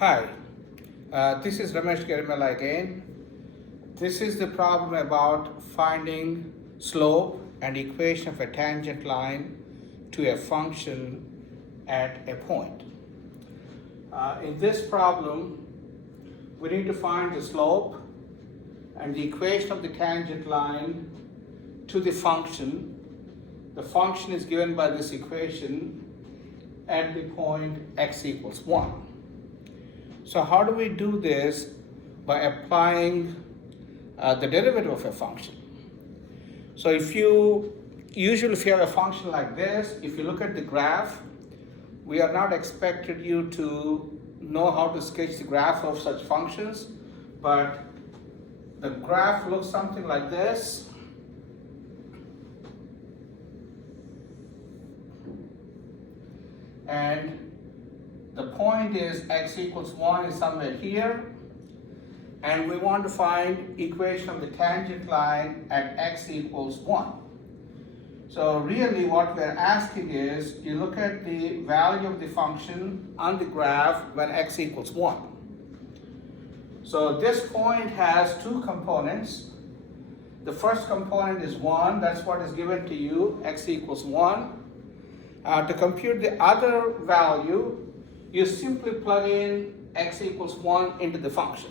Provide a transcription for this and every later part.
Hi, this is Ramesh Garimala again. This is the problem about finding slope and equation of a tangent line to a function at a point. In this problem, we need to find the slope and the equation of the tangent line to the function. The function is given by this equation at the point x equals 1. So how do we do this? By applying the derivative of a function. So if you have a function like this, if you look at the graph, we are not expected you to know how to sketch the graph of such functions, but the graph looks something like this. And the point is x equals 1 is somewhere here, and we want to find equation of the tangent line at x equals 1. So really what we're asking is, you look at the value of the function on the graph when x equals 1. So this point has two components. The first component is 1, that's what is given to you, x equals 1. To compute the other value, you simply plug in x equals 1 into the function.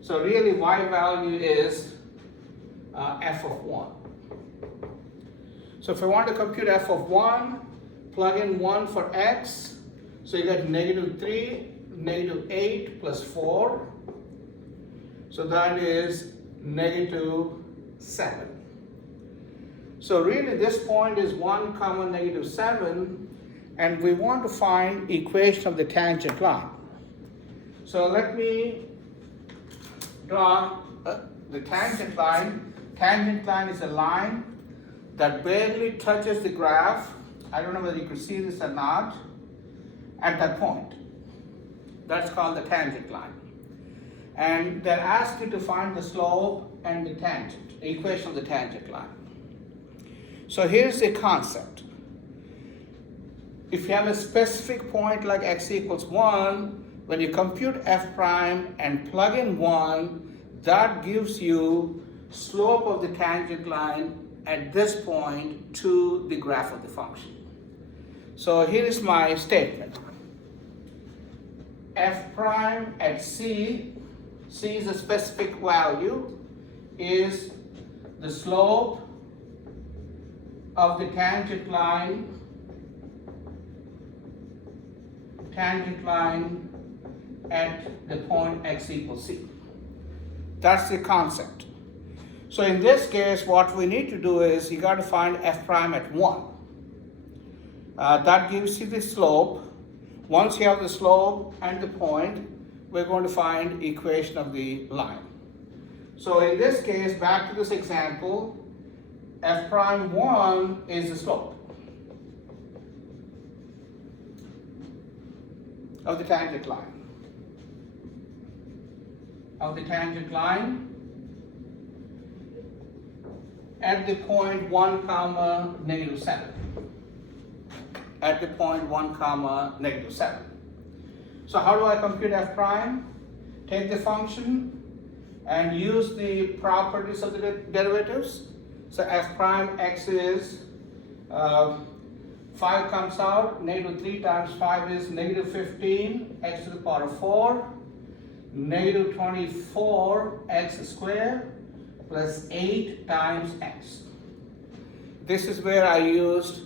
So really y value is f of 1. So if I want to compute f of 1, plug in 1 for x. So you get -3, -8 plus 4. So that is -7. So really this point is 1 comma -7. And we want to find equation of the tangent line. So let me draw the tangent line. Tangent line is a line that barely touches the graph. I don't know whether you can see this or not. At that point, that's called the tangent line. And they're asked you to find the slope and the tangent, the equation of the tangent line. So here's the concept. If you have a specific point like x equals 1, when you compute f prime and plug in 1, that gives you slope of the tangent line at this point to the graph of the function. So here is my statement. F prime at c is a specific value, is the slope of the tangent line at the point x equals c. That's the concept. So in this case, what we need to do is you got to find f prime at 1. That gives you the slope. Once you have the slope and the point, we're going to find equation of the line. So in this case, back to this example, f prime 1 is the slope of the tangent line. At the point 1 comma -7. At the point 1 comma -7. So how do I compute f prime? Take the function and use the properties of the derivatives. So f prime x is 5 comes out, -3 times 5 is -15, x to the power 4, -24 x squared plus 8 times x. This is where I used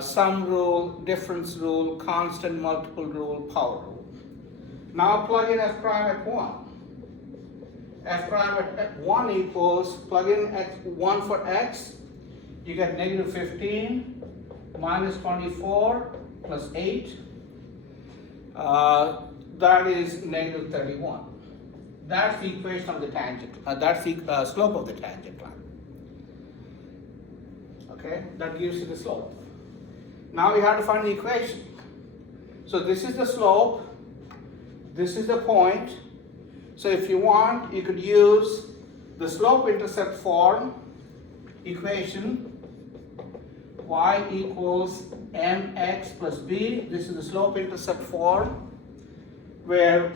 sum rule, difference rule, constant multiple rule, power rule. Now plug in f prime at 1. F prime at 1 equals, plug in at 1 for x, you get -15 minus 24 plus 8, that is -31. That's the equation of the tangent, that's the slope of the tangent line. Okay, that gives you the slope. Now we have to find the equation. So this is the slope, this is the point. So if you want, you could use the slope-intercept form equation. Y equals mx plus b. This is the slope-intercept form. where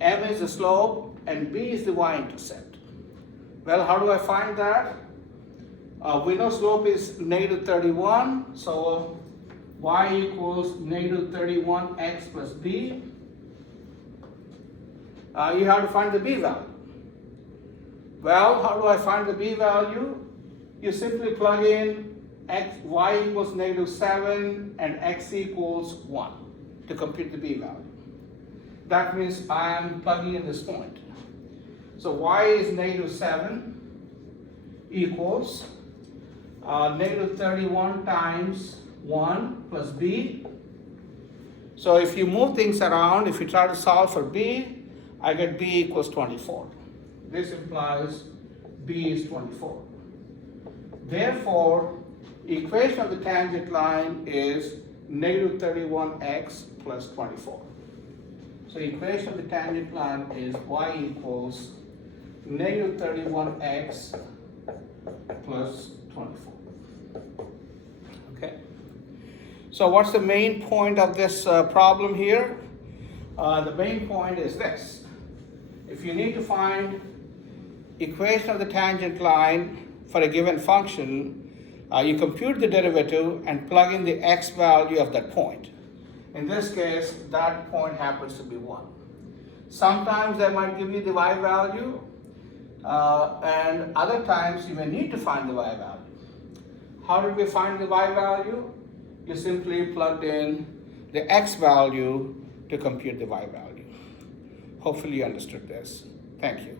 m is the slope and b is the y-intercept. Well, how do I find that? We know slope is negative 31, so y equals negative 31x plus b. You have to find the b value. Well, how do I find the b value? You simply plug in y equals negative 7 and x equals 1 to compute the b value. That means I am plugging in this point. So y is negative 7 equals negative 31 times 1 plus b. So if you move things around, if you try to solve for b, I get b equals 24. This implies b is 24. Therefore, equation of the tangent line is negative 31x plus 24. So equation of the tangent line is y equals negative 31x plus 24. Okay. So what's the main point of this problem here? The main point is this. If you need to find equation of the tangent line for a given function, you compute the derivative and plug in the x value of that point. In this case, that point happens to be 1. Sometimes they might give you the y value, and other times you may need to find the y value. How did we find the y value? You simply plugged in the x value to compute the y value. Hopefully you understood this. Thank you.